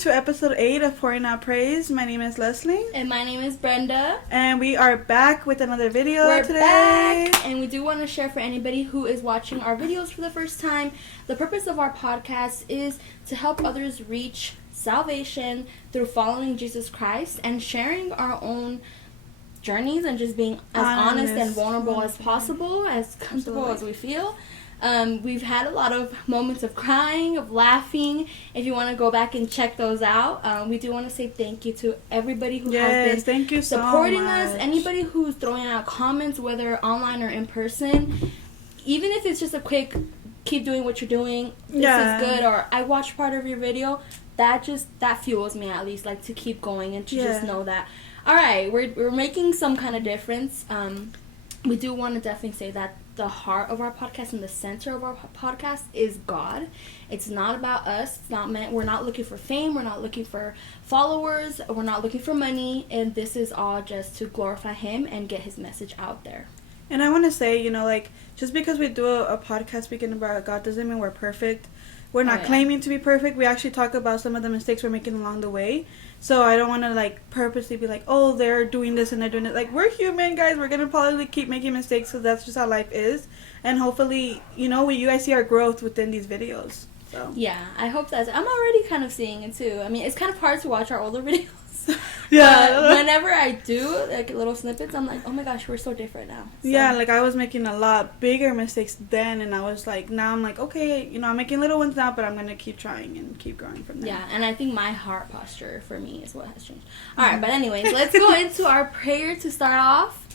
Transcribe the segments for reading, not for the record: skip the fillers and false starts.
to episode 8 of Pouring Out Praise. My name is Leslie. And my name is Brenda. And we are back with another video today. We're back, and we do want to share for anybody who is watching our videos for the first time, the purpose of our podcast is to help others reach salvation through following Jesus Christ and sharing our own journeys and just being as honest and vulnerable as possible, as comfortable as we feel. We've had a lot of moments of crying, of laughing. If you want to go back and check those out, we do want to say thank you to everybody who has been supporting us. Anybody who's throwing out comments, whether online or in person, even if it's just a quick, keep doing what you're doing, this is good, or I watched part of your video, that fuels me at least, like to keep going and to just know that, all right, we're making some kind of difference. We do want to definitely say that the heart of our podcast and the center of our podcast is God. It's not about us. It's not meant. We're not looking for fame. We're not looking for followers. We're not looking for money. And this is all just to glorify Him and get His message out there. And I want to say, just because we do a podcast speaking about God doesn't mean we're perfect. We're not claiming to be perfect. We actually talk about some of the mistakes we're making along the way. So I don't want to, purposely be like, oh, they're doing this and they're doing it. We're human, guys. We're going to probably keep making mistakes, so that's just how life is. And hopefully, you guys see our growth within these videos. So yeah, I hope that's... I'm already kind of seeing it, too. I mean, it's kind of hard to watch our older videos. Yeah. Whenever I do, little snippets, I'm like, oh my gosh, we're so different now. So. Yeah, I was making a lot bigger mistakes then, and I was now I'm like, okay, I'm making little ones now, but I'm going to keep trying and keep growing from there. Yeah, and I think my heart posture for me is what has changed. All right, but anyways, let's go into our prayer to start off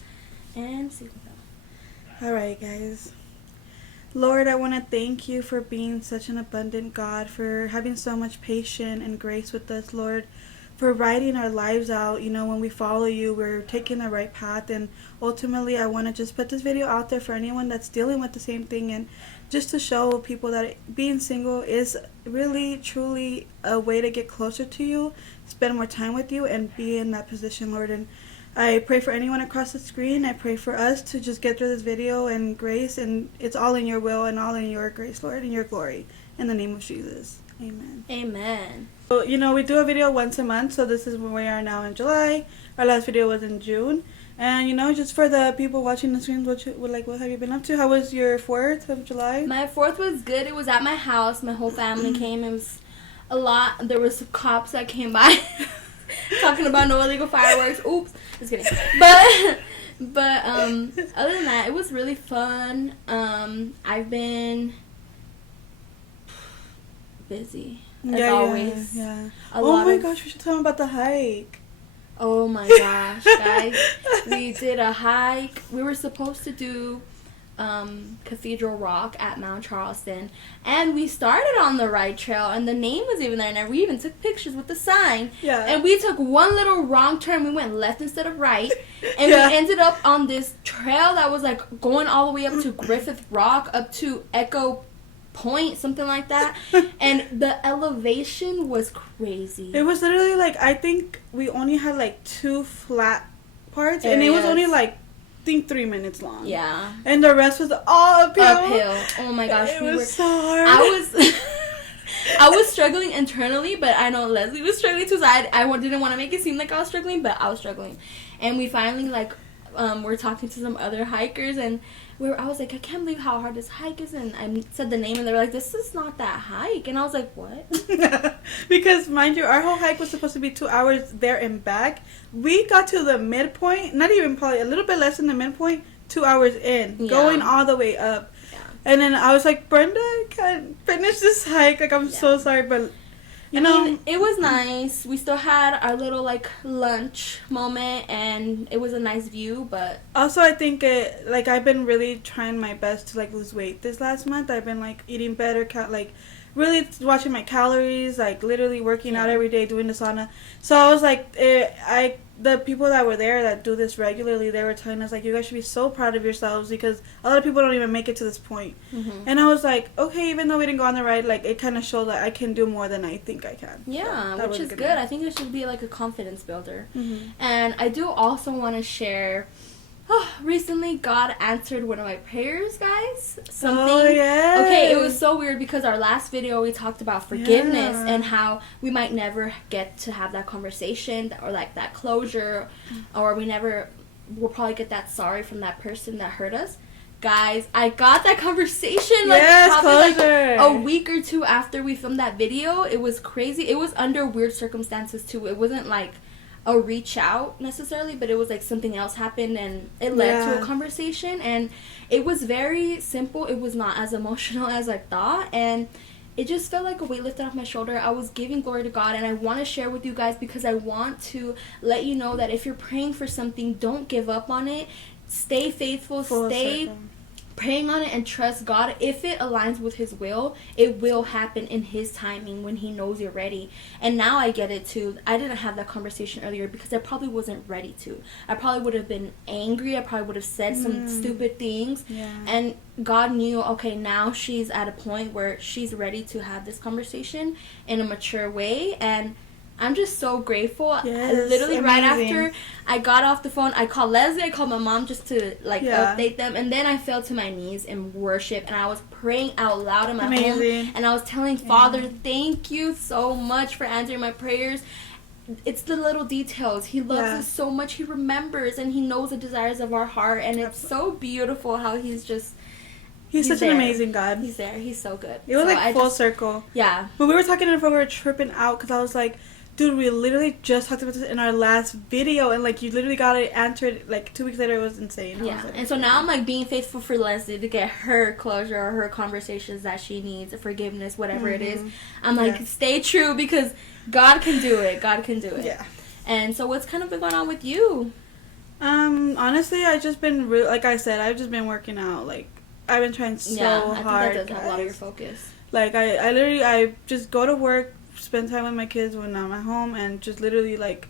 and see what All right, guys. Lord, I want to thank you for being such an abundant God, for having so much patience and grace with us, Lord, for writing our lives out. When we follow you, we're taking the right path. And ultimately, I want to just put this video out there for anyone that's dealing with the same thing, and just to show people that being single is really, truly a way to get closer to you, spend more time with you, and be in that position, Lord. And I pray for anyone across the screen. I pray for us to just get through this video and grace, and it's all in your will and all in your grace, Lord, in your glory. In the name of Jesus. Amen. Amen. So, we do a video once a month, so this is where we are now in July. Our last video was in June. And, just for the people watching the streams, what have you been up to? How was your 4th of July? My 4th was good. It was at my house. My whole family came. It was a lot. There was some cops that came by talking about no illegal fireworks. Oops. Just kidding. But other than that, it was really fun. I've been busy. As always. Yeah. Oh my gosh, we should tell them about the hike. Oh my gosh, guys. We did a hike. We were supposed to do Cathedral Rock at Mount Charleston, and we started on the right trail, and the name was even there, and we even took pictures with the sign. Yeah. And we took one little wrong turn. We went left instead of right, and we ended up on this trail that was going all the way up to Griffith Rock, up to Echo Point, something like that. And the elevation was crazy. It was literally I think we only had 2 flat parts, and it was only 3 minutes long. Yeah. And the rest was all uphill. Oh my gosh, it was so hard. I was struggling internally, but I know Leslie was struggling too, so I didn't want to make it seem like I was struggling, but I was struggling. And we finally we're talking to some other hikers, and I was like, I can't believe how hard this hike is, and I said the name, and they were like, this is not that hike, and I was like, what? Because, mind you, our whole hike was supposed to be 2 hours there and back. We got to the midpoint, not even probably a little bit less than the midpoint, 2 hours in, going all the way up. Yeah. And then I was like, Brenda, I can't finish this hike. I'm so sorry, but... I mean, it was nice. We still had our little, lunch moment, and it was a nice view, but... Also, I think, I've been really trying my best to, lose weight this last month. I've been, eating better, really watching my calories, literally working out every day, doing the sauna. So I was the people that were there that do this regularly, they were telling us, you guys should be so proud of yourselves, because a lot of people don't even make it to this point. Mm-hmm. And I was like, okay, even though we didn't go on the ride, it kind of showed that I can do more than I think I can. Yeah, so which is good. I think it should be a confidence builder. Mm-hmm. And I do also want to share Recently, God answered one of my prayers, guys. Oh, yeah. Okay, it was so weird because our last video we talked about forgiveness and how we might never get to have that conversation or like that closure, or we'll probably get that sorry from that person that hurt us. Guys, I got that conversation probably like a week or two after we filmed that video. It was crazy. It was under weird circumstances too. It wasn't like a reach out necessarily, but it was like something else happened and it led to a conversation, and it was very simple. It was not as emotional as I thought, and it just felt like a weight lifted off my shoulder. I was giving glory to God, and I want to share with you guys because I want to let you know that if you're praying for something, don't give up on it. Stay faithful, stay praying on it, and trust God. If it aligns with His will, it will happen in His timing when He knows you're ready. And now I get it too. I didn't have that conversation earlier because I probably wasn't ready to. I probably would have been angry. I probably would have said some stupid things. And God knew, okay, now she's at a point where she's ready to have this conversation in a mature way. And I'm just so grateful. Literally right after I got off the phone, I called Leslie, I called my mom just to update them, and then I fell to my knees in worship, and I was praying out loud in my home, and I was telling Father, thank you so much for answering my prayers. It's the little details. He loves us so much. He remembers, and He knows the desires of our heart, and it's so beautiful how He's such an amazing God. He's there. He's so good. It was like full circle. Yeah. When we were talking before, we were tripping out because I was like, dude, we literally just talked about this in our last video, and like you literally got it answered like 2 weeks later. It was insane. Yeah, and so now I'm like being faithful for Leslie to get her closure or her conversations that she needs, forgiveness, whatever it is. I'm like, stay true because God can do it. God can do it. Yeah. And so what's kind of been going on with you? Honestly, I've just been like I said, I've just been working out. Like I've been trying so hard. I think that does have a lot of your focus. Like I just go to work, spend time with my kids when I'm at home, and just literally like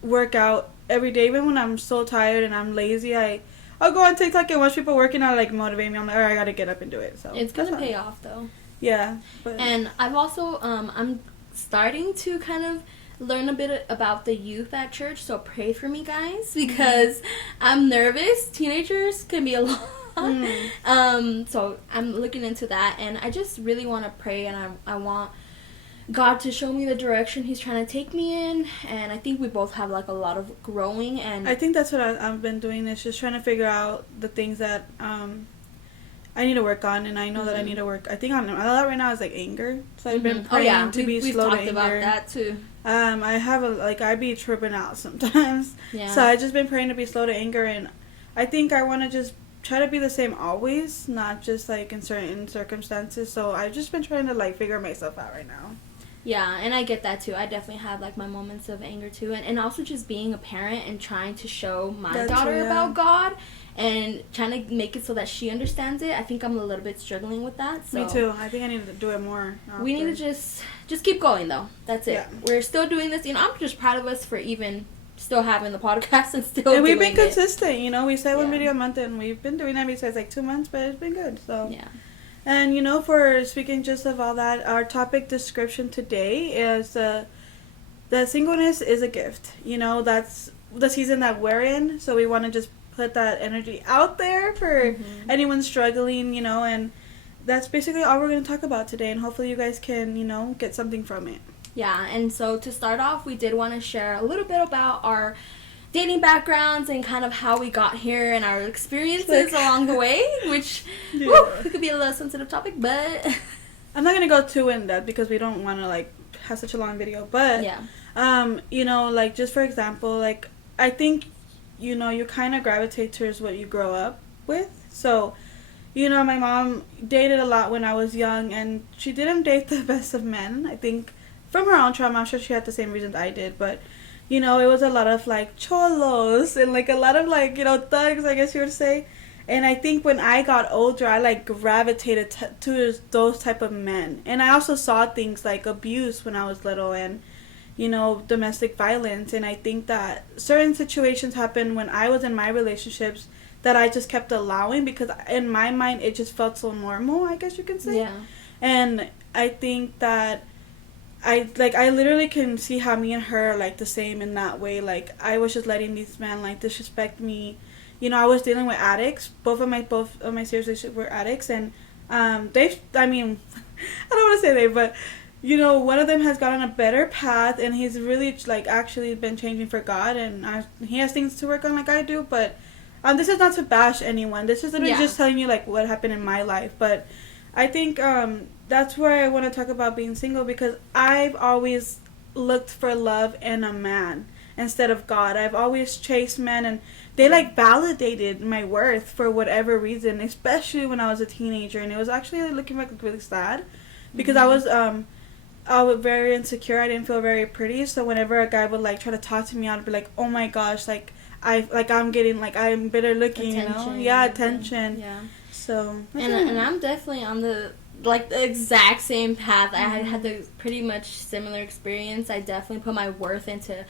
work out every day. Even when I'm so tired and I'm lazy, I'll go on TikTok and watch people working out, like motivate me. I'm like, all right, I gotta get up and do it. So it's gonna pay off though. Yeah. And I've also I'm starting to kind of learn a bit about the youth at church, so pray for me, guys, because I'm nervous. Teenagers can be a lot. So I'm looking into that, and I just really want to pray, and I want God to show me the direction He's trying to take me in, and I think we both have like a lot of growing, and I think that's what I've been doing, is just trying to figure out the things that I need to work on, and I know that I need to work. I think on a lot right now is like anger, so I've been praying to be slow to anger. We've talked about that too. I have I be tripping out sometimes, so I just been praying to be slow to anger, and I think I want to just try to be the same always, not just like in certain circumstances. So I've just been trying to like figure myself out right now. Yeah, and I get that too. I definitely have like my moments of anger too, and also just being a parent and trying to show my daughter about God and trying to make it so that she understands it. I think I'm a little bit struggling with that. So me too. I think I need to do it more often. We need to just keep going though. That's it. Yeah. We're still doing this. I'm just proud of us for even still having the podcast and still and we've been consistent. We say one video a month, and we've been doing that besides like 2 months, but it's been good. So yeah. And for speaking just of all that, our topic description today is that singleness is a gift. That's the season that we're in, so we want to just put that energy out there for anyone struggling, and that's basically all we're going to talk about today, and hopefully you guys can, get something from it. Yeah, and so to start off, we did want to share a little bit about our dating backgrounds and kind of how we got here and our experiences along the way, which it could be a little sensitive topic, but I'm not gonna go too in depth because we don't want to have such a long video. But just for example, I think you kind of gravitate towards what you grow up with. So my mom dated a lot when I was young, and she didn't date the best of men. I think from her own trauma, I'm sure she had the same reasons I did, but it was a lot of cholos and a lot of thugs, I guess you would say. And I think when I got older, I gravitated to those type of men. And I also saw things like abuse when I was little, and domestic violence. And I think that certain situations happened when I was in my relationships that I just kept allowing because in my mind it just felt so normal, I guess you can say. Yeah. And I think that I literally can see how me and her are the same in that way. I was just letting these men disrespect me, I was dealing with addicts. Both of my serious relationships were addicts, and they've, I mean, I don't want to say they, but one of them has gotten a better path, and he's really like actually been changing for God, and he has things to work on like I do. But this is not to bash anyone. This is literally just telling you like what happened in my life. But I think that's where I want to talk about being single, because I've always looked for love in a man instead of God. I've always chased men, and they like validated my worth for whatever reason, especially when I was a teenager. And it was actually, looking back, really sad, because I was very insecure. I didn't feel very pretty, so whenever a guy would like try to talk to me, I'd be like, oh my gosh, like I'm getting, like, I'm better looking, attention, attention. Yeah. So and I'm definitely on the exact same path. I had the pretty much similar experience. I definitely put my worth into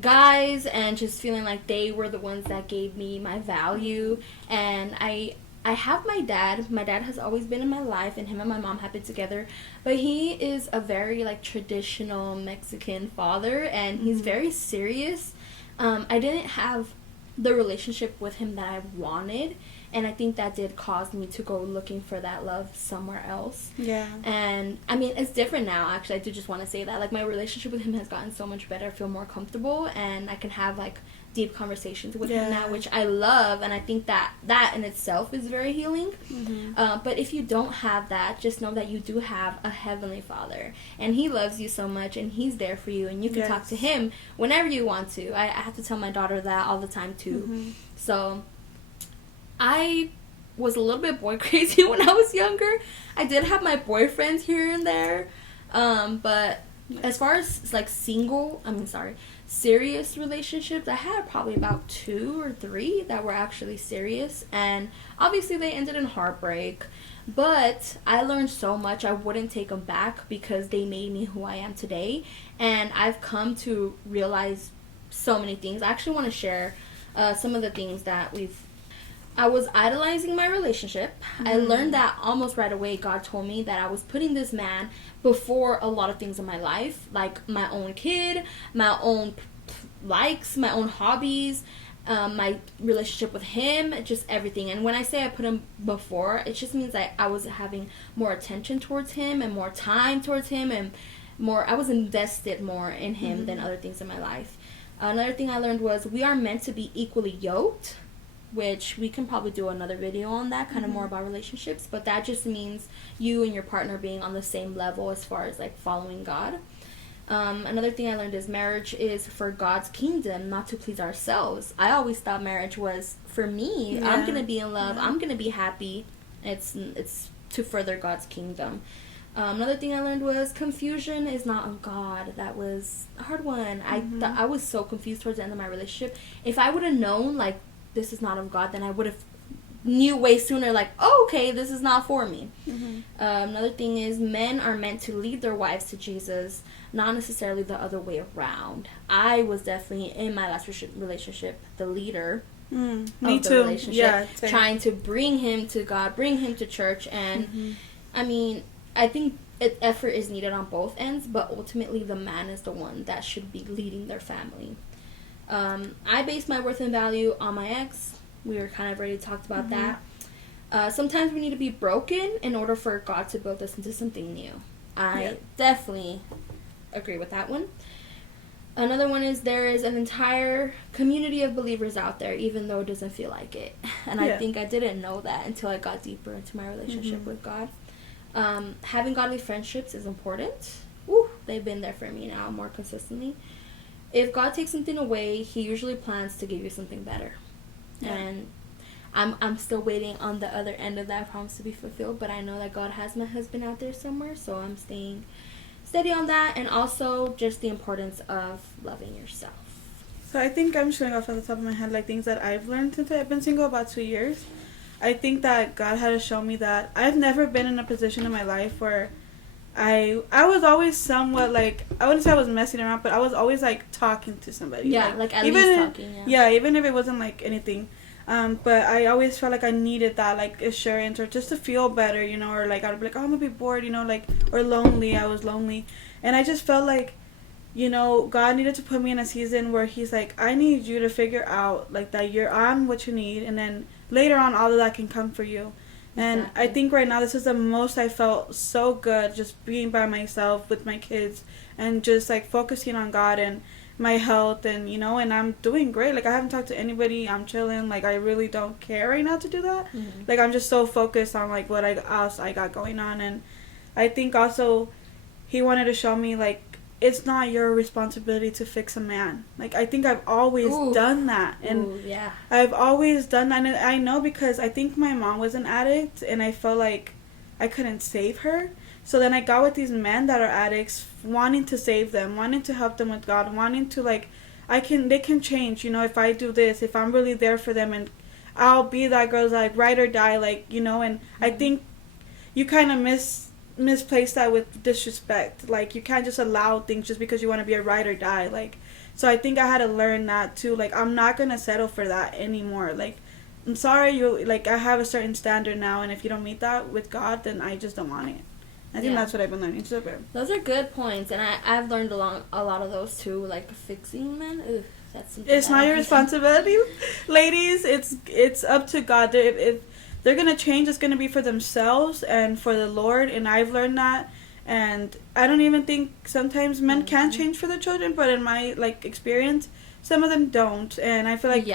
guys, and just feeling like they were the ones that gave me my value. And I have my dad. My dad has always been in my life, and him and my mom have been together. But he is a very like traditional Mexican father, and he's very serious. I didn't have the relationship with him that I wanted, and I think that did cause me to go looking for that love somewhere else. Yeah. And I mean, it's different now. Actually, I do just want to say that, like, my relationship with him has gotten so much better. I feel more comfortable, and I can have like deep conversations with him now, which I love. And I think that in itself is very healing. But if you don't have that, just know that you do have a heavenly Father, and he loves you so much, and he's there for you, and you can talk to him whenever you want to. I have to tell my daughter that all the time too. So I was a little bit boy crazy when I was younger. I did have my boyfriends here and there, but as far as like serious relationships, I had probably about 2 or 3 that were actually serious, and obviously they ended in heartbreak. But I learned so much. I wouldn't take them back, because they made me who I am today, and I've come to realize so many things. I actually want to share some of the things that I was idolizing my relationship. I learned that almost right away. God told me that I was putting this man before a lot of things in my life, like my own kid, my own likes, my own hobbies, my relationship with him, just everything. And when I say I put him before, it just means that I was having more attention towards him and more time towards him, and I was invested more in him than other things in my life. Another thing I learned was we are meant to be equally yoked, which we can probably do another video on that, kind of more about relationships, but that just means you and your partner being on the same level as far as like following God. Another thing I learned is marriage is for God's kingdom, not to please ourselves. I always thought marriage was for me. I'm gonna be in love, I'm gonna be happy. It's to further God's kingdom. Another thing I learned was confusion is not of God. That was a hard one. I was so confused towards the end of my relationship. If I would have known like this is not of God, then I would have knew way sooner, like, oh, okay, this is not for me. Another thing is men are meant to lead their wives to Jesus, not necessarily the other way around. I was definitely, in my last relationship, the leader of the relationship, trying to bring him to God, bring him to church. And I mean, I think effort is needed on both ends, but ultimately the man is the one that should be leading their family. I base my worth and value on my ex. We were kind of already talked about that. Sometimes we need to be broken in order for God to build us into something new. I definitely agree with that one. Another one is there is an entire community of believers out there, even though it doesn't feel like it. And I think I didn't know that until I got deeper into my relationship with God. Having godly friendships is important. They've been there for me now more consistently. If God takes something away, he usually plans to give you something better. And I'm still waiting on the other end of that promise to be fulfilled, but I know that God has my husband out there somewhere, so I'm staying steady on that. And also just the importance of loving yourself. So I think I'm just going off the top of my head, like, things that I've learned since I've been single about 2 years. I think that God had to show me that I've never been in a position in my life where I was always somewhat, like, I wouldn't say I was messing around, but I was always, like, talking to somebody. Like at least talking, even if it wasn't, like, anything. But I always felt like I needed that, like, assurance, or just to feel better, or, like, I would be like, oh, I'm gonna be bored, like, or lonely. I was lonely. And I just felt like, you know, God needed to put me in a season where he's like, I need you to figure out, like, that you're on what you need, and then later on, all of that can come for you. And Exactly. I think right now, this is the most I felt so good, just being by myself with my kids, and just, like, focusing on God and my health, and, you know, and I'm doing great. Like, I haven't talked to anybody. I'm chilling. Like, I really don't care right now to do that. Mm-hmm. Like, I'm just so focused on, like, what else I got going on. And I think also he wanted to show me, like, it's not your responsibility to fix a man. Like, I think I've always done that. And Ooh, yeah. I've always done that. And I know because I think my mom was an addict, and I felt like I couldn't save her. So then I got with these men that are addicts, wanting to save them, wanting to help them with God, wanting to, like, they can change, you know, if I do this, if I'm really there for them, and I'll be that girl's, like, ride or die, like, you know. And I think you kind of misplace that with disrespect. Like, you can't just allow things just because you want to be a ride or die. Like, so I think I had to learn that too. Like, I'm not gonna settle for that anymore. Like, I'm sorry, you, like, I have a certain standard now, and if you don't meet that with God, then I just don't want it. I think that's what I've been learning. Super. Those are good points, and I've learned a lot of those too. Like fixing men, that's something. It's not your responsibility, ladies. It's up to God. If they're gonna change, it's gonna be for themselves and for the Lord. And I've learned that. And I don't even think sometimes men can change for their children, but in my, like, experience, some of them don't. And I feel like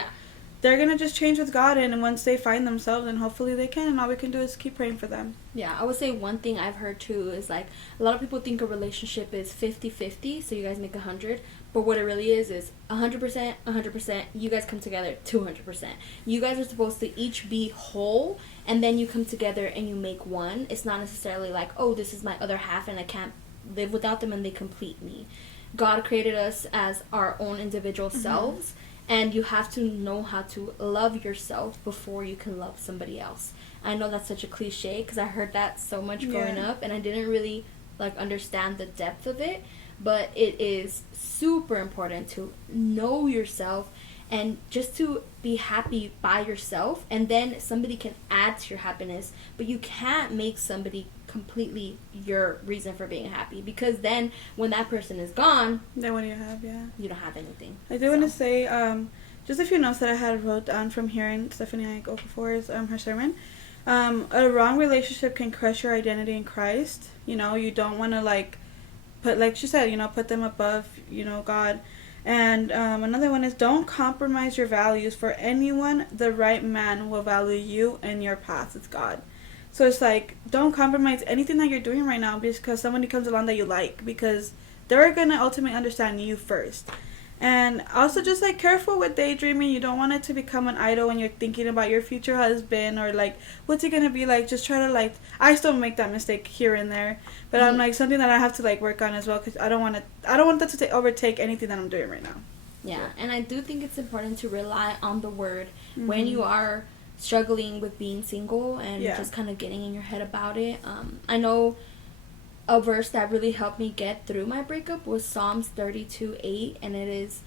they're gonna just change with God, and once they find themselves, and hopefully they can, and all we can do is keep praying for them. Yeah, I would say one thing I've heard too is, like, a lot of people think a relationship is 50-50, so you guys make 100, but what it really is 100%, you guys come together 200%. You guys are supposed to each be whole, and then you come together and you make one. It's not necessarily like, oh, this is my other half and I can't live without them and they complete me. God created us as our own individual selves, and you have to know how to love yourself before you can love somebody else. I know that's such a cliche because I heard that so much growing up, and I didn't really, like, understand the depth of it. But it is super important to know yourself and just to be happy by yourself, and then somebody can add to your happiness. But you can't make somebody completely your reason for being happy, because then when that person is gone, then what do you have? You don't have anything. I do want to say just a few notes that I had wrote down from hearing Stephanie Ike Okafor's her sermon. A wrong relationship can crush your identity in Christ. You know, you don't want to, like, put, like she said, you know, put them above, you know, God. And another one is, don't compromise your values for anyone. The right man will value you and your path with God. So it's like, don't compromise anything that you're doing right now because somebody comes along that you like, because they're going to ultimately understand you first. And also just, like, careful with daydreaming. You don't want it to become an idol when you're thinking about your future husband, or, like, what's he going to be like. Just try to, like, I still make that mistake here and there. But I'm, like, something that I have to, like, work on as well, because I don't want that to overtake anything that I'm doing right now. Yeah, and I do think it's important to rely on the word when you are struggling with being single and just kind of getting in your head about it. I know a verse that really helped me get through my breakup was Psalms 32:8, and it is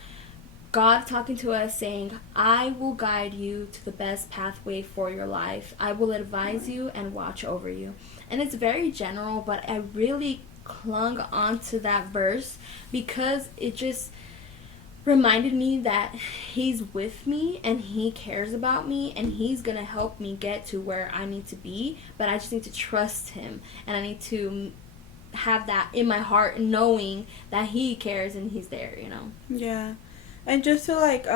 God talking to us saying, I will guide you to the best pathway for your life. I will advise you and watch over you. And it's very general, but I really clung on to that verse because it just reminded me that he's with me and he cares about me and he's gonna help me get to where I need to be, but I just need to trust him, and I need to have that in my heart, knowing that he cares and he's there, you know. Yeah. And just to, like,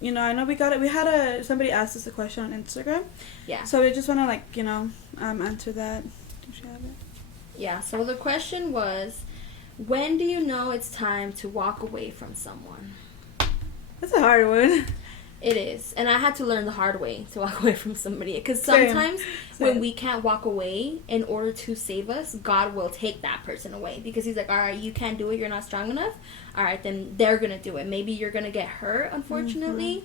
you know, I know we had somebody asked us a question on Instagram. Yeah. So we just want to, like, you know, answer that. Do you have it? Yeah, so the question was, when do you know it's time to walk away from someone? That's a hard one. It is. And I had to learn the hard way to walk away from somebody. Because sometimes when we can't walk away, in order to save us, God will take that person away. Because he's like, all right, you can't do it. You're not strong enough. All right, then they're going to do it. Maybe you're going to get hurt, unfortunately.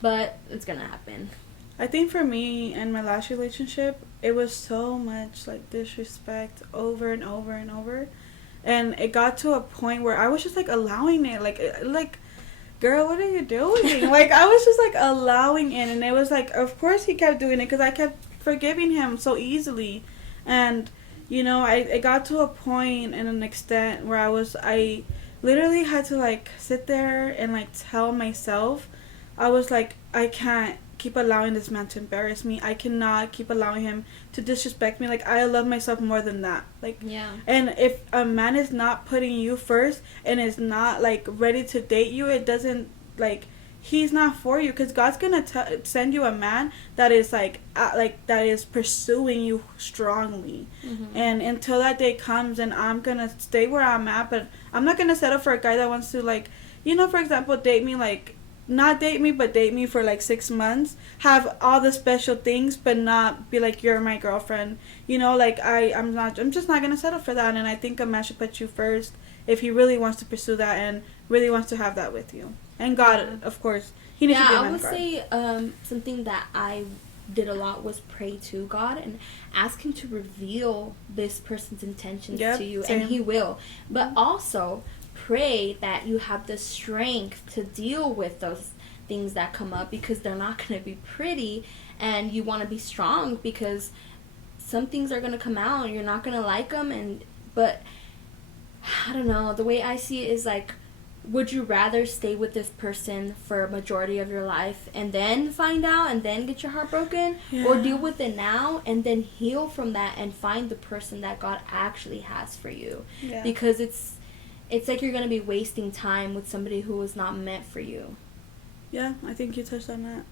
But it's going to happen. I think for me and my last relationship, it was so much, like, disrespect over and over and over. And it got to a point where I was just, like, allowing it. Like, girl, what are you doing? Like, I was just, like, allowing it. And it was, like, of course he kept doing it because I kept forgiving him so easily. And, you know, it got to a point and an extent where I literally had to like sit there and like tell myself, I was like, I can't keep allowing this man to embarrass me. I cannot keep allowing him to disrespect me. Like, I love myself more than that. Like, Yeah. and if a man is not putting you first and is not like ready to date you, it doesn't, like, he's not for you, because God's gonna send you a man that is like that is pursuing you strongly. And until that day comes, and I'm gonna stay where I'm at, but I'm not gonna settle for a guy that wants to, like, you know, for example, date me, like, not date me, but date me for like 6 months, have all the special things, but not be like, you're my girlfriend, you know. Like, I'm just not gonna settle for that. And I think a man should put you first if he really wants to pursue that and really wants to have that with you. And God, of course, he needs to be a man. I would say something that I did a lot was pray to God and ask him to reveal this person's intentions to you, and he will. But also pray that you have the strength to deal with those things that come up, because they're not going to be pretty, and you want to be strong, because some things are going to come out and you're not going to like them. But I don't know, the way I see it is like, would you rather stay with this person for a majority of your life and then find out and then get your heart broken, or deal with it now and then heal from that and find the person that God actually has for you? Because it's like you're going to be wasting time with somebody who was not meant for you. Yeah, I think you touched on that.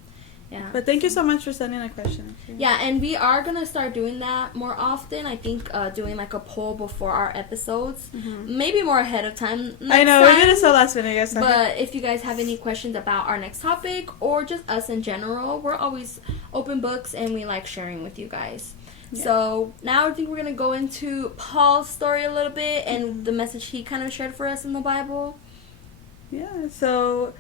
Yeah. But thank you so much for sending a question. Yeah, and we are going to start doing that more often. I think doing like a poll before our episodes. Maybe more ahead of time. I know, we did it so last minute, guys. But if you guys have any questions about our next topic or just us in general, we're always open books and we like sharing with you guys. Yeah. So now I think we're going to go into Paul's story a little bit and the message he kind of shared for us in the Bible. Yeah, so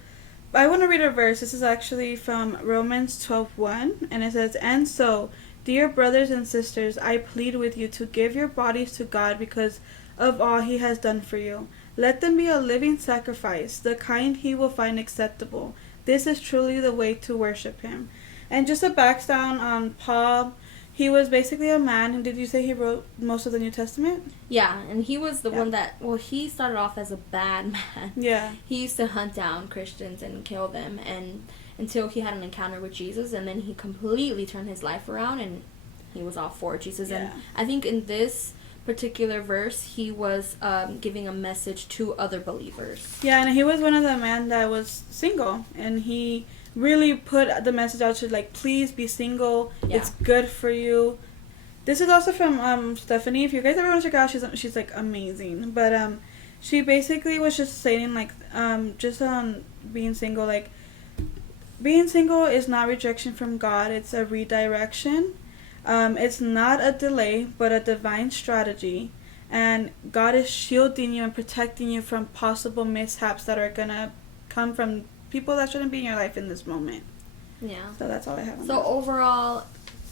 I want to read a verse. This is actually from Romans 12:1, and it says, "And so, dear brothers and sisters, I plead with you to give your bodies to God because of all he has done for you. Let them be a living sacrifice, the kind he will find acceptable. This is truly the way to worship him." And just a background on Paul, he was basically a man, and did you say he wrote most of the New Testament? Yeah, and he was the one that, he started off as a bad man. Yeah. He used to hunt down Christians and kill them, and until he had an encounter with Jesus, and then he completely turned his life around, and he was all for Jesus. Yeah. And I think in this particular verse, he was giving a message to other believers. Yeah, and he was one of the men that was single, and he really put the message out to, like, please be single. It's good for you. This is also from Stephanie. If you guys ever want to check out, she's like amazing. But she basically was just saying, like, just on being single, like, being single is not rejection from God. It's a redirection. It's not a delay, but a divine strategy. And God is shielding you and protecting you from possible mishaps that are gonna come from people that shouldn't be in your life in this moment. Yeah. So that's all I have on So that. overall,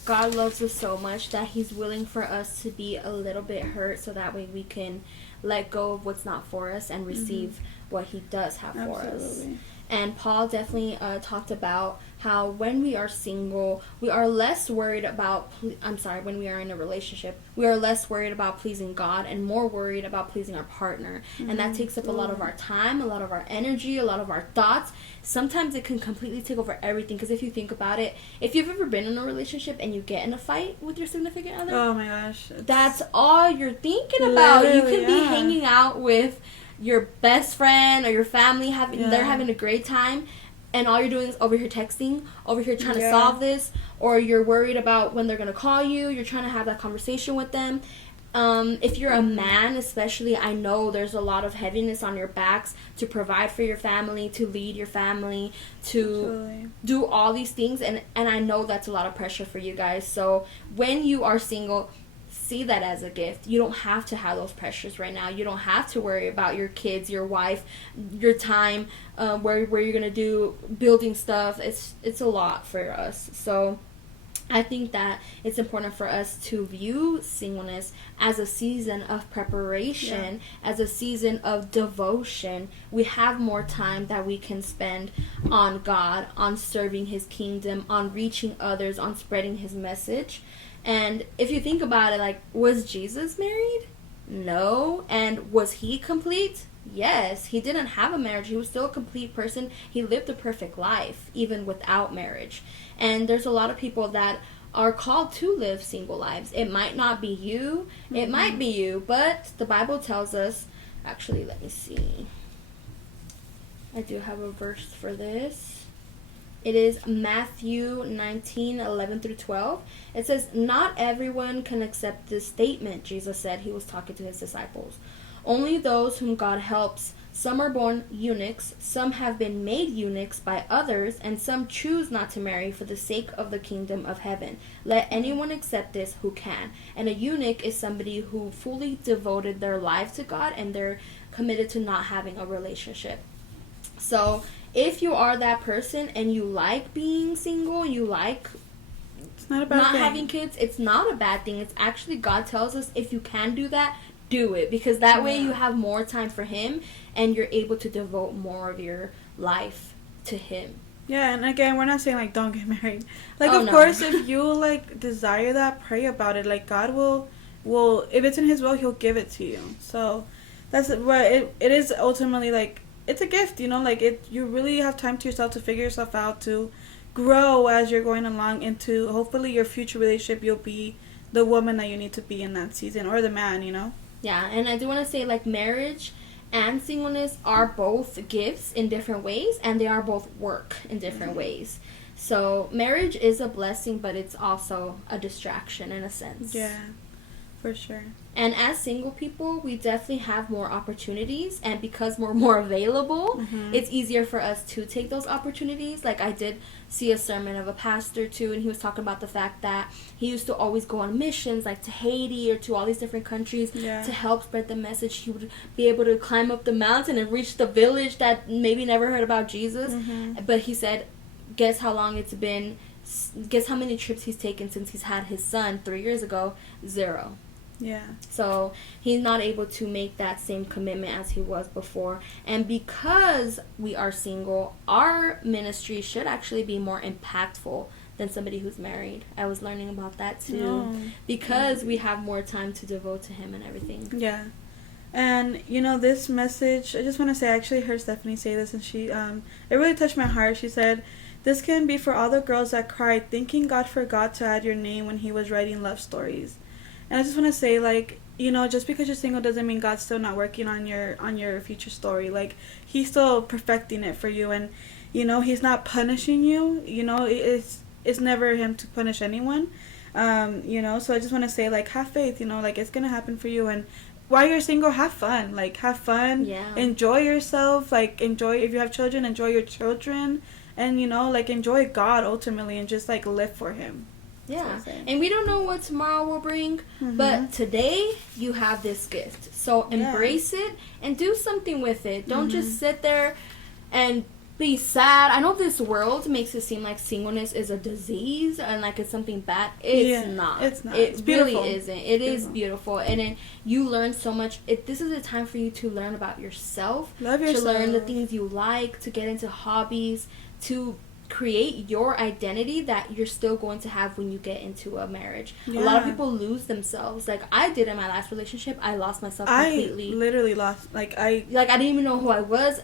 God loves us so much that he's willing for us to be a little bit hurt, so that way we can let go of what's not for us and receive what he does have for us. And Paul definitely talked about how when we are single, we are less worried about, when we are in a relationship, we are less worried about pleasing God and more worried about pleasing our partner. And that takes up a lot of our time, a lot of our energy, a lot of our thoughts. Sometimes it can completely take over everything, because if you think about it, if you've ever been in a relationship and you get in a fight with your significant other, oh my gosh, that's all you're thinking about. You can be hanging out with your best friend or your family, they're having a great time, and all you're doing is over here texting, over here trying to solve this, or you're worried about when they're going to call you, you're trying to have that conversation with them. If you're a man especially, I know there's a lot of heaviness on your backs to provide for your family, to lead your family, to do all these things, and I know that's a lot of pressure for you guys. So when you are single, see that as a gift. You don't have to have those pressures right now. You don't have to worry about your kids, your wife, your time, where you're gonna do building stuff. It's a lot for us. So I think that it's important for us to view singleness as a season of preparation, as a season of devotion. We have more time that we can spend on God, on serving his kingdom, on reaching others, on spreading his message. And if you think about it, like, was Jesus married? No. And was he complete? Yes. He didn't have a marriage. He was still a complete person. He lived a perfect life, even without marriage. And there's a lot of people that are called to live single lives. It might not be you. It might be you. But the Bible tells us, actually, let me see. I do have a verse for this. It is Matthew 19:11-12. It says, "Not everyone can accept this statement," Jesus said. He was talking to his disciples. "Only those whom God helps. Some are born eunuchs, some have been made eunuchs by others, and some choose not to marry for the sake of the kingdom of heaven. Let anyone accept this who can." And a eunuch is somebody who fully devoted their life to God and they're committed to not having a relationship. So if you are that person and you like being single, you like It's not a bad not thing. having kids, it's not a bad thing. It's actually, God tells us, if you can do that, do it, because that way you have more time for him and you're able to devote more of your life to him. Yeah, and again, we're not saying, like, don't get married. Like, Oh, of no. course, if you, like, desire that, pray about it. Like, God will, if it's in his will, he'll give it to you. So, that's what it is ultimately, like, it's a gift, you know? Like, you really have time to yourself to figure yourself out, to grow as you're going along into, hopefully, your future relationship, you'll be the woman that you need to be in that season, or the man, you know? Yeah, and I do want to say, like, marriage and singleness are both gifts in different ways, and they are both work in different ways. So marriage is a blessing, but it's also a distraction in a sense. Yeah, for sure. And as single people, we definitely have more opportunities, and because we're more available, it's easier for us to take those opportunities. Like, I did see a sermon of a pastor too, and he was talking about the fact that he used to always go on missions, like to Haiti or to all these different countries, to help spread the message. He would be able to climb up the mountain and reach the village that maybe never heard about Jesus. But he said, guess how long it's been, guess how many trips he's taken since he's had his son 3 years ago? 0. Yeah. So he's not able to make that same commitment as he was before. And because we are single, our ministry should actually be more impactful than somebody who's married. I was learning about that too. Because we have more time to devote to him and everything. Yeah. And, you know, this message, I just want to say, I actually heard Stephanie say this, and she, it really touched my heart. She said, "This can be for all the girls that cried, thinking God forgot to add your name when he was writing love stories." And I just want to say, like, you know, just because you're single doesn't mean God's still not working on your future story. Like, he's still perfecting it for you, and, you know, he's not punishing you. You know, it's never him to punish anyone. You know, so I just want to say, like, have faith, you know, like, it's going to happen for you. And while you're single, have fun. Like, have fun. Yeah. Enjoy yourself. Like, enjoy, if you have children, enjoy your children. And, you know, like, enjoy God ultimately, and just, like, live for him. Yeah, and we don't know what tomorrow will bring, but today you have this gift. So embrace it and do something with it. Don't just sit there and be sad. I know this world makes it seem like singleness is a disease and like it's something bad. It's not. It's not. It It's really beautiful. isn't. It is beautiful. And then you learn so much. This is a time for you to learn about yourself. Love yourself. To learn the things you like, to get into hobbies, to create your identity that you're still going to have when you get into a marriage. A lot of people lose themselves. Like I did in my last relationship. I lost myself completely. I literally lost. I didn't even know who I was.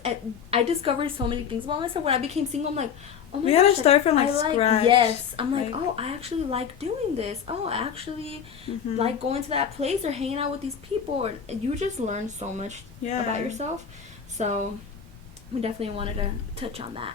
I discovered so many things about myself. When I became single, I'm like, oh my gosh. We had to start from I scratch. Yes. I'm like, oh, I actually like doing this. Oh, I actually like going to that place or hanging out with these people. And you just learn so much about yourself. So we definitely wanted to touch on that.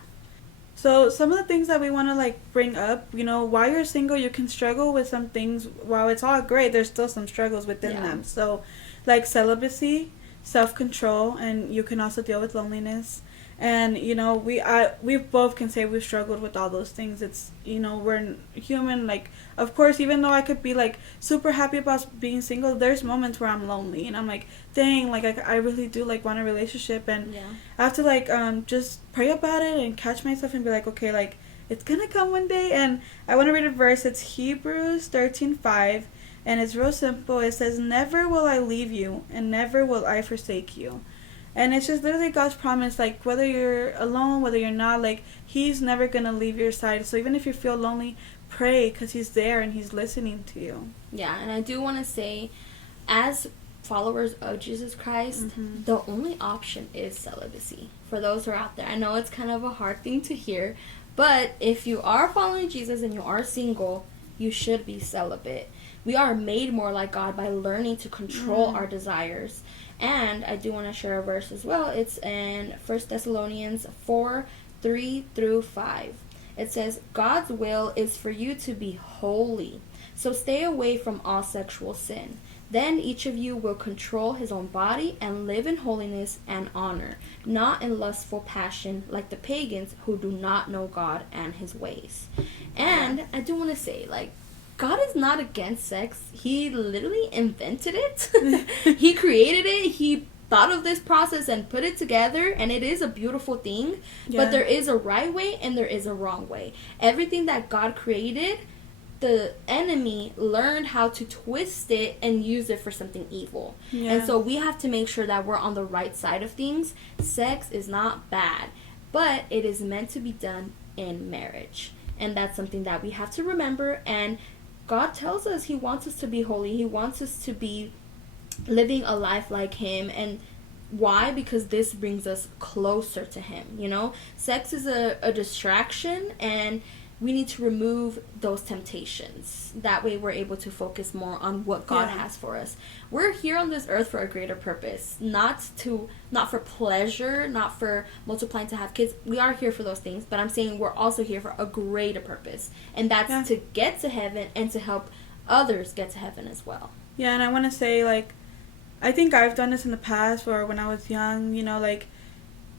So some of the things that we want to like bring up, you know, while you're single, you can struggle with some things. While it's all great, there's still some struggles within them. So like celibacy, self-control, and you can also deal with loneliness. And, you know, we both can say we've struggled with all those things. It's, you know, we're human. Like, of course, even though I could be, like, super happy about being single, there's moments where I'm lonely. And I'm like, dang, like, I really do, like, want a relationship. And I have to, like, just pray about it and catch myself and be like, okay, like, it's going to come one day. And I want to read a verse. It's Hebrews 13:5. And it's real simple. It says, "Never will I leave you, and never will I forsake you." And it's just literally God's promise, like, whether you're alone, whether you're not, like, he's never going to leave your side. So even if you feel lonely, pray, because he's there and he's listening to you. Yeah, and I do want to say, as followers of Jesus Christ, the only option is celibacy. For those who are out there, I know it's kind of a hard thing to hear, but if you are following Jesus and you are single, you should be celibate. We are made more like God by learning to control our desires. And I do want to share a verse as well. It's in 1 Thessalonians 4:3-5. It says, God's will is for you to be holy, so stay away from all sexual sin. Then each of you will control his own body and live in holiness and honor, not in lustful passion like the pagans who do not know God and his ways. And I do want to say, like, God is not against sex. He literally invented it. He created it. He thought of this process and put it together, and it is a beautiful thing. Yeah. But there is a right way and there is a wrong way. Everything that God created, the enemy learned how to twist it and use it for something evil. Yeah. And so we have to make sure that we're on the right side of things. Sex is not bad, but it is meant to be done in marriage. And that's something that we have to remember. And God tells us he wants us to be holy. He wants us to be living a life like him. And why? Because this brings us closer to him, you know? Sex is a distraction, and we need to remove those temptations. That way we're able to focus more on what God has for us. We're here on this earth for a greater purpose. Not for pleasure, not for multiplying to have kids. We are here for those things, but I'm saying we're also here for a greater purpose. And that's to get to heaven and to help others get to heaven as well. Yeah, and I want to say, like, I think I've done this in the past, or when I was young, you know, like,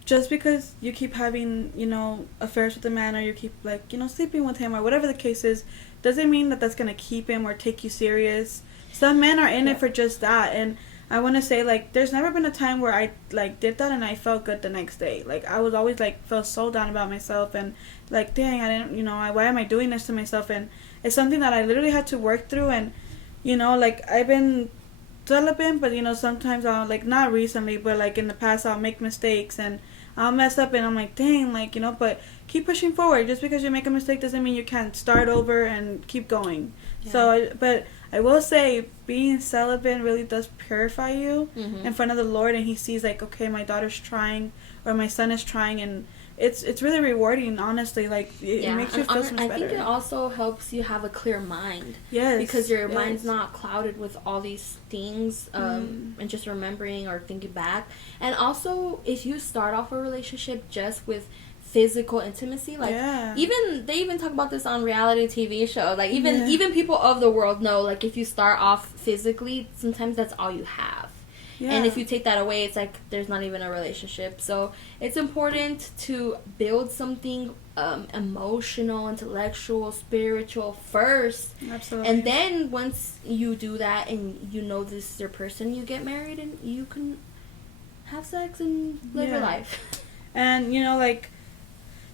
just because you keep having, you know, affairs with a man, or you keep, like, you know, sleeping with him, or whatever the case is, doesn't mean that that's going to keep him or take you serious. Some men are in it for just that. And I want to say, like, there's never been a time where I, like, did that and I felt good the next day. Like, I was always, like, felt so down about myself, and, like, dang, I didn't, you know, why am I doing this to myself? And it's something that I literally had to work through. And, you know, like, I've been celibate, but, you know, sometimes I'll, like, not recently, but, like, in the past, I'll make mistakes and I'll mess up, and I'm like, dang, like, you know, but keep pushing forward. Just because you make a mistake doesn't mean you can't start over and keep going. Yeah. So, but I will say, being celibate really does purify you in front of the Lord, and he sees, like, okay, my daughter's trying, or my son is trying, and it's really rewarding, honestly. Like, it makes you feel so much better. I think it also helps you have a clear mind. Yes. Because your mind's not clouded with all these things, and just remembering or thinking back. And also, if you start off a relationship just with physical intimacy, like, they even talk about this on reality TV shows. Like, even people of the world know, like, if you start off physically, sometimes that's all you have. Yeah. And if you take that away, it's like there's not even a relationship. So it's important to build something emotional, intellectual, spiritual first. Absolutely. And then once you do that and you know this is your person, you get married and you can have sex and live your life. And, you know, like,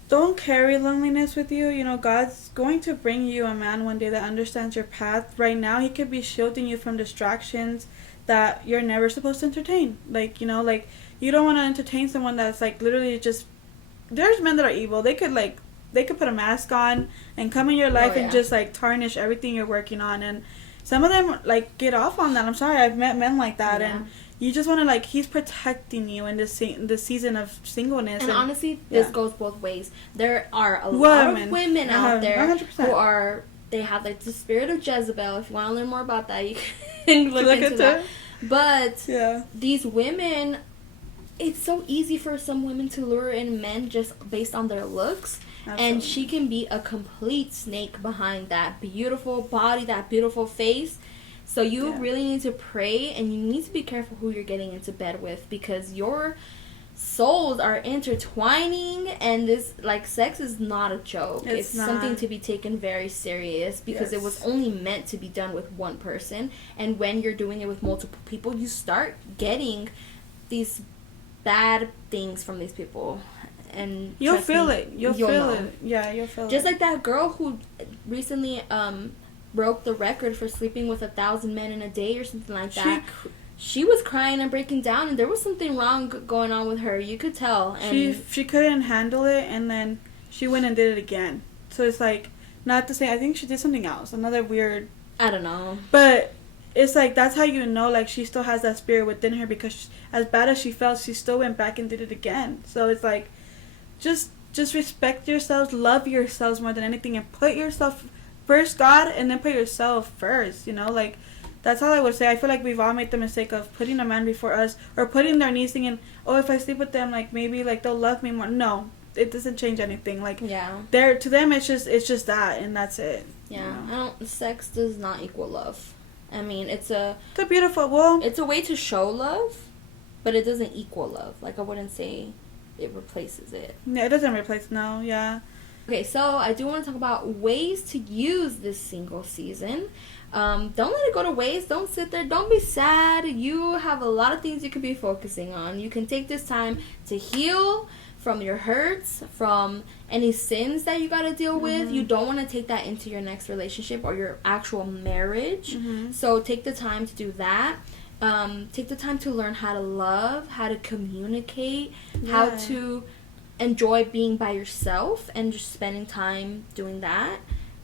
don't carry loneliness with you. You know, God's going to bring you a man one day that understands your path. Right now, he could be shielding you from distractions that you're never supposed to entertain. Like, you know, like, you don't want to entertain someone that's, like, literally just, there's men that are evil. They could put a mask on and come in your life and just, like, tarnish everything you're working on. And some of them, like, get off on that. I'm sorry, I've met men like that. And you just want to, like, he's protecting you in this season of singleness. And honestly, this goes both ways. There are a lot of women out there 100%. Who are, they have, like, the spirit of Jezebel. If you want to learn more about that, you can look into that. But these women, it's so easy for some women to lure in men just based on their looks. Absolutely. And she can be a complete snake behind that beautiful body, that beautiful face. So you really need to pray, and you need to be careful who you're getting into bed with, because your souls are intertwining, and this, like, sex is not a joke. It's something to be taken very serious, because it was only meant to be done with one person. And when you're doing it with multiple people, you start getting these bad things from these people. And you'll feel it. You'll feel it. Yeah, you'll feel it. Just like that girl who recently broke the record for sleeping with 1,000 men in a day or something like that. She was crying and breaking down, and there was something wrong going on with her. You could tell. And she couldn't handle it, and then she went and did it again. So it's like, not to say, I think she did something else, another weird. I don't know. But it's like, that's how you know, like, she still has that spirit within her, because as bad as she felt, she still went back and did it again. So it's like, just respect yourselves, love yourselves more than anything, and put yourself first, God, and then put yourself first, you know, like, that's all I would say. I feel like we've all made the mistake of putting a man before us, or putting their needs, thinking, oh, if I sleep with them, like, maybe, like, they'll love me more. No, it doesn't change anything. Like, to them, it's just that, and that's it. Yeah, you know? Sex does not equal love. I mean, it's a beautiful, well, it's a way to show love, but it doesn't equal love. Like, I wouldn't say it replaces it. Yeah, it doesn't replace, no, yeah. Okay, so I do want to talk about ways to use this single season. Don't let it go to waste. Don't sit there. Don't be sad. You have a lot of things you could be focusing on. You can take this time to heal from your hurts, from any sins that you got to deal with. You don't want to take that into your next relationship or your actual marriage. So take the time to do that. Take the time to learn how to love, how to communicate, how to enjoy being by yourself and just spending time doing that.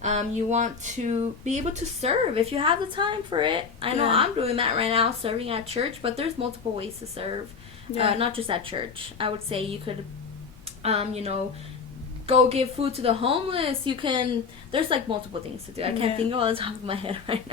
You want to be able to serve if you have the time for it. I know I'm doing that right now, serving at church, but there's multiple ways to serve, not just at church. I would say you could, go give food to the homeless. You can, there's like multiple things to do. I can't think of all the top of my head right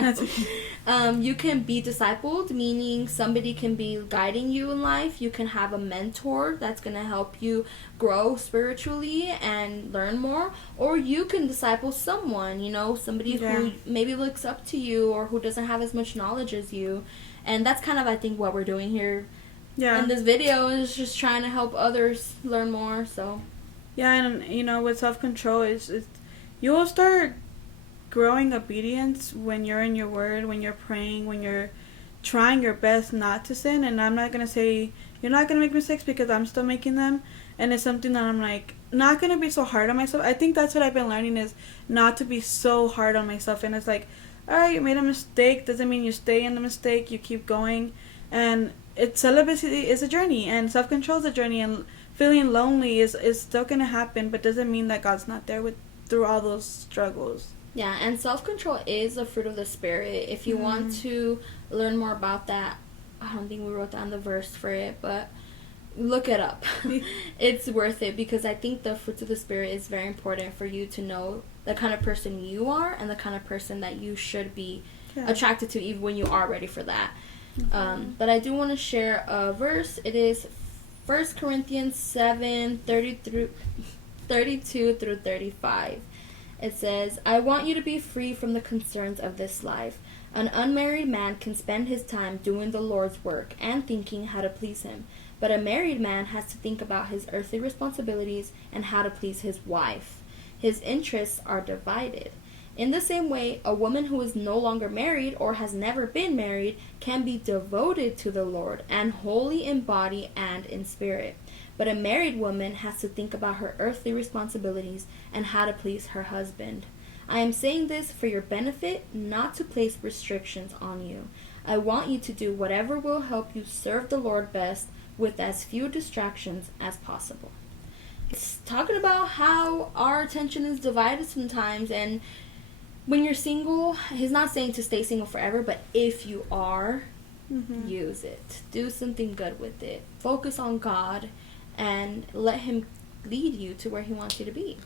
now. You can be discipled, meaning somebody can be guiding you in life. You can have a mentor that's going to help you grow spiritually and learn more. Or you can disciple someone, somebody who maybe looks up to you or who doesn't have as much knowledge as you. And that's kind of, I think, what we're doing here in this video, is just trying to help others learn more, so... Yeah, and, with self-control, it's you will start growing obedience when you're in your word, when you're praying, when you're trying your best not to sin. And I'm not going to say you're not going to make mistakes, because I'm still making them. And it's something that I'm, like, not going to be so hard on myself. I think that's what I've been learning, is not to be so hard on myself. And it's like, all right, you made a mistake. Doesn't mean you stay in the mistake. You keep going. And celibacy is a journey, and self-control is a journey, and feeling lonely is still going to happen, but doesn't mean that God's not there through all those struggles. Yeah, and self-control is a fruit of the Spirit. If you want to learn more about that, I don't think we wrote down the verse for it, but look it up. It's worth it, because I think the fruits of the Spirit is very important for you to know the kind of person you are and the kind of person that you should be attracted to, even when you are ready for that. But I do want to share a verse. It is 1 Corinthians 7, 32 through 35. It says, I want you to be free from the concerns of this life. An unmarried man can spend his time doing the Lord's work and thinking how to please him. But a married man has to think about his earthly responsibilities and how to please his wife. His interests are divided. In the same way, a woman who is no longer married or has never been married can be devoted to the Lord and holy in body and in spirit. But a married woman has to think about her earthly responsibilities and how to please her husband. I am saying this for your benefit, not to place restrictions on you. I want you to do whatever will help you serve the Lord best with as few distractions as possible. It's talking about how our attention is divided sometimes, and when you're single, he's not saying to stay single forever, but if you are, use it. Do something good with it. Focus on God and let him lead you to where he wants you to be.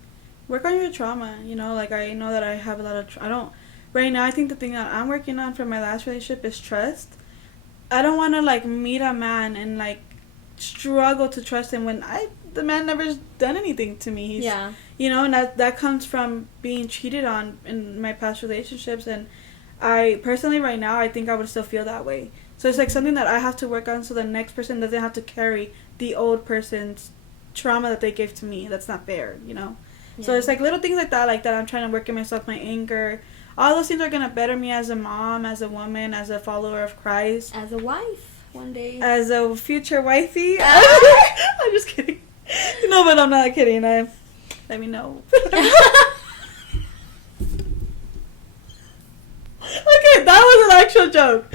Work on your trauma, like, I know that I have a lot of right now, I think the thing that I'm working on from my last relationship is trust. I don't want to, like, meet a man and, like, struggle to trust him when the man never done anything to me. He's, and that comes from being cheated on in my past relationships, and I personally right now, I think I would still feel that way. So it's like something that I have to work on, so the next person doesn't have to carry the old person's trauma that they gave to me. That's not fair, So it's like little things like that I'm trying to work in myself, my anger. All those things are going to better me as a mom, as a woman, as a follower of Christ. As a wife, one day. As a future wifey. I'm just kidding. No, but I'm not kidding. Let me know. Okay, that was an actual joke.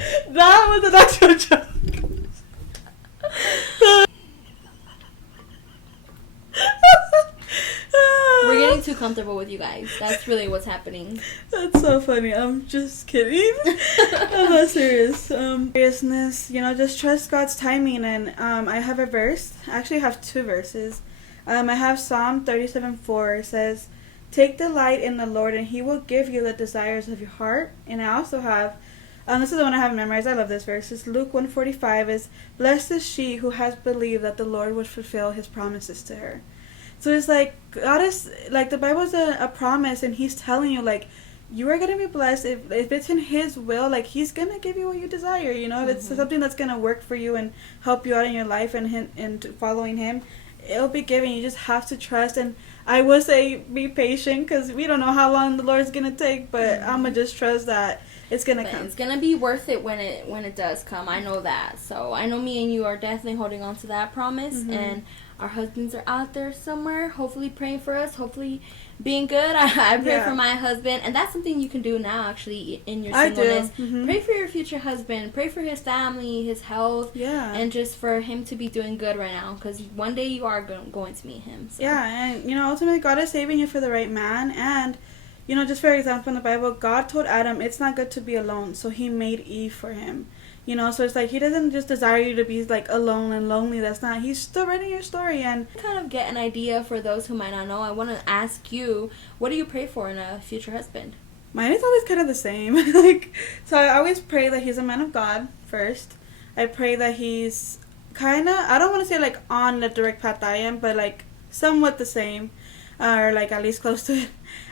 We're getting too comfortable with you guys. That's really what's happening. That's so funny. I'm just kidding. I'm not serious. Seriousness, just trust God's timing. And I have a verse. I actually have two verses. I have Psalm 37:4. It says, "Take delight in the Lord, and He will give you the desires of your heart." And I also have, this is the one I have memorized. I love this verse. It's Luke 1:45. Is, "Blessed is she who has believed that the Lord would fulfill His promises to her." So it's like, God is, like, the Bible is a promise, and He's telling you, like, you are going to be blessed. If it's in His will, like, He's going to give you what you desire, If it's something that's going to work for you and help you out in your life and following Him, it'll be given. You just have to trust. And I will say, be patient, because we don't know how long the Lord's going to take, but I'm going to just trust that it's going to come. It's going to be worth it when it does come. I know that. So I know me and you are definitely holding on to that promise, and our husbands are out there somewhere, hopefully praying for us, hopefully being good. I pray for my husband, and that's something you can do now, actually, in your singleness. Pray for your future husband, pray for his family, his health, and just for him to be doing good right now, because one day you are going to meet him. So. Yeah, and, ultimately God is saving you for the right man, and, just for example, in the Bible, God told Adam it's not good to be alone, so He made Eve for him. So it's like He doesn't just desire you to be, like, alone and lonely. That's not. He's still writing your story. And kind of get an idea for those who might not know, I want to ask you, what do you pray for in a future husband? Mine is always kind of the same. So I always pray that he's a man of God first. I pray that he's kind of, I don't want to say, like, on the direct path I am, but, like, somewhat the same, or, like, at least close to it.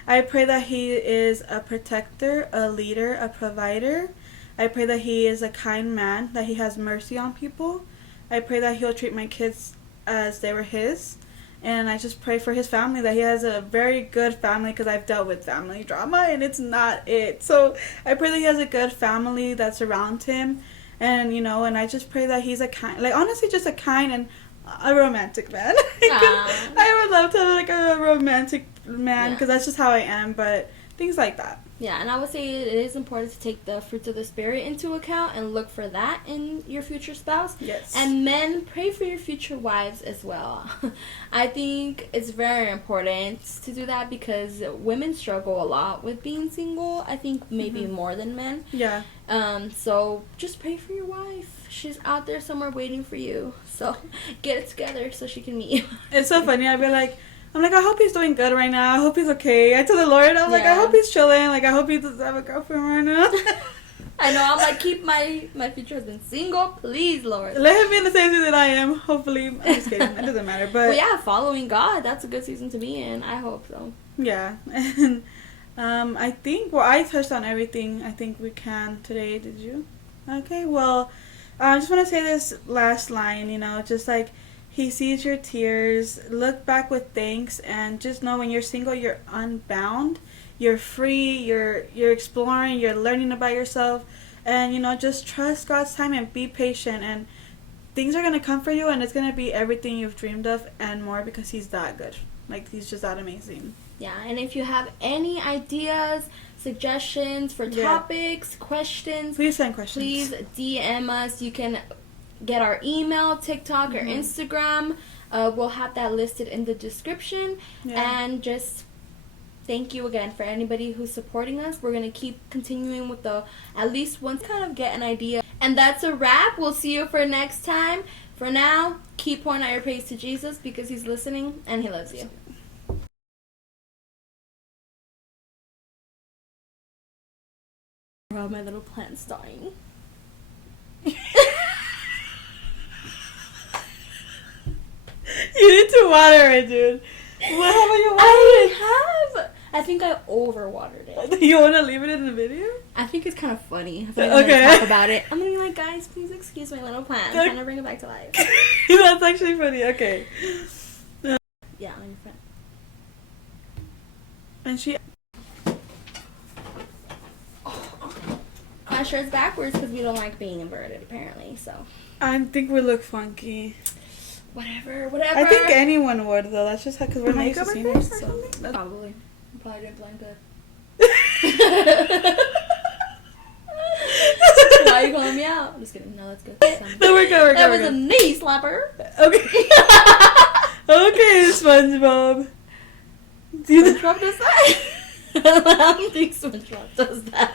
I pray that he is a protector, a leader, a provider. I pray that he is a kind man, that he has mercy on people. I pray that he'll treat my kids as they were his. And I just pray for his family, that he has a very good family, because I've dealt with family drama, and it's not it. So I pray that he has a good family that's around him. And, and I just pray that he's a kind, like, honestly, just a kind and a romantic man. I would love to have, like, a romantic man, because that's just how I am, but things like that. Yeah, and I would say it is important to take the fruits of the Spirit into account and look for that in your future spouse. Yes. And men, pray for your future wives as well. I think it's very important to do that, because women struggle a lot with being single. I think maybe more than men. Yeah. So just pray for your wife. She's out there somewhere waiting for you. So get it together so she can meet you. It's so funny. I'm like, I hope he's doing good right now. I hope he's okay. I told the Lord, I'm like, I hope he's chilling. Like, I hope he doesn't have a girlfriend right now. I know, I'm like, keep my future husband single, please, Lord. Let him be in the same season I am, hopefully. I'm just kidding. It doesn't matter. But well, yeah, following God, that's a good season to be in. I hope so. Yeah. And I think, I touched on everything I think we can today. Did you? Okay, well, I just want to say this last line, just like, He sees your tears, look back with thanks, and just know when you're single, you're unbound, you're free, you're exploring, you're learning about yourself, and, just trust God's time and be patient, and things are going to come for you, and it's going to be everything you've dreamed of and more, because He's that good. Like, He's just that amazing. Yeah, and if you have any ideas, suggestions for topics, questions, please send questions. Please DM us. You can get our email, TikTok, or Instagram. We'll have that listed in the description. And just thank you again for anybody who's supporting us. We're going to keep continuing with at least once, kind of get an idea. And that's a wrap. We'll see you for next time. For now, keep pouring out your praise to Jesus, because He's listening and He loves you. Oh, my little plant's dying. You need to water it, dude. What have you watered? I think I overwatered it. You want to leave it in the video? I think it's kind of funny. I'm going to talk about it. I'm going to be like, guys, please excuse my little plant. I'm trying to bring it back to life. That's actually funny. Okay. Yeah, on your front. And she... My shirt's backwards because we don't like being inverted, apparently, so. I think we look funky. Whatever. I think anyone would, though. That's just because we're not used to seeing it. So. Probably. I probably didn't blend good. Why are you calling me out? I'm just kidding. No, that's good. No, we're good. That was a knee slapper. Okay. Okay, SpongeBob. Do you SpongeBob does that? I don't think SpongeBob does that.